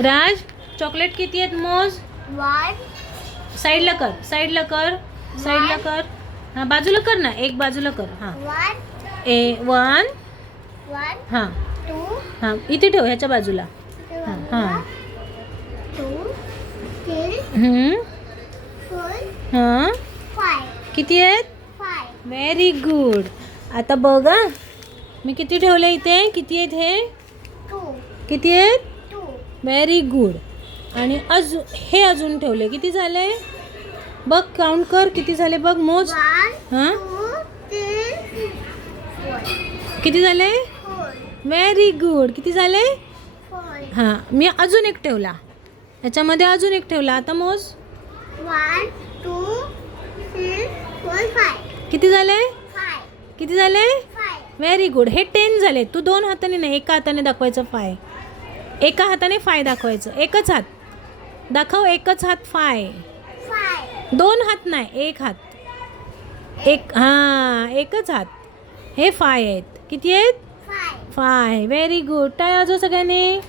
राज chocolate किती आहेत मोज. 1 साईडला कर, साईडला कर, साईडला कर. हां बाजूला कर ना, एक बाजूला कर. हां 1 1 1 हां 2 हां इथे ठेव ह्याच्या बाजूला. हां हां 2 3 4 हां 5 किती आहेत. 5 व्हेरी गुड. आता बघा मी किती ठेवले इथे. किती आहेत हे. 2 किती आहेत. 2 व्हेरी गुड. आणि अजून हे अजून ठेवले. किती झाले बघ. काउंट कर किती झाले बघ. मोज. 1 हां 2 3 4 किती झाले. 4 व्हेरी गुड. किती झाले. 4 हां मी अजून एक ठेवला. ह्याच्यामध्ये अजून एक ठेवला. आता मोज. 1 2 3 4 5 किती झाले. 5 किती झाले. 5 व्हेरी गुड. हे 10 झाले. तू 2 हाताने नाही, एका हाताने दाखवायचं 5. एका हाताने 5 दाखवायचं. एकच हात दाखव. एकच हात 5. 5 2 हात नाही, एक हात. एक हां एकच हात. हे 5 आहेत. किती आहेत. 5 5. Very good. टाळ्या वाजवा सगळ्यांनी.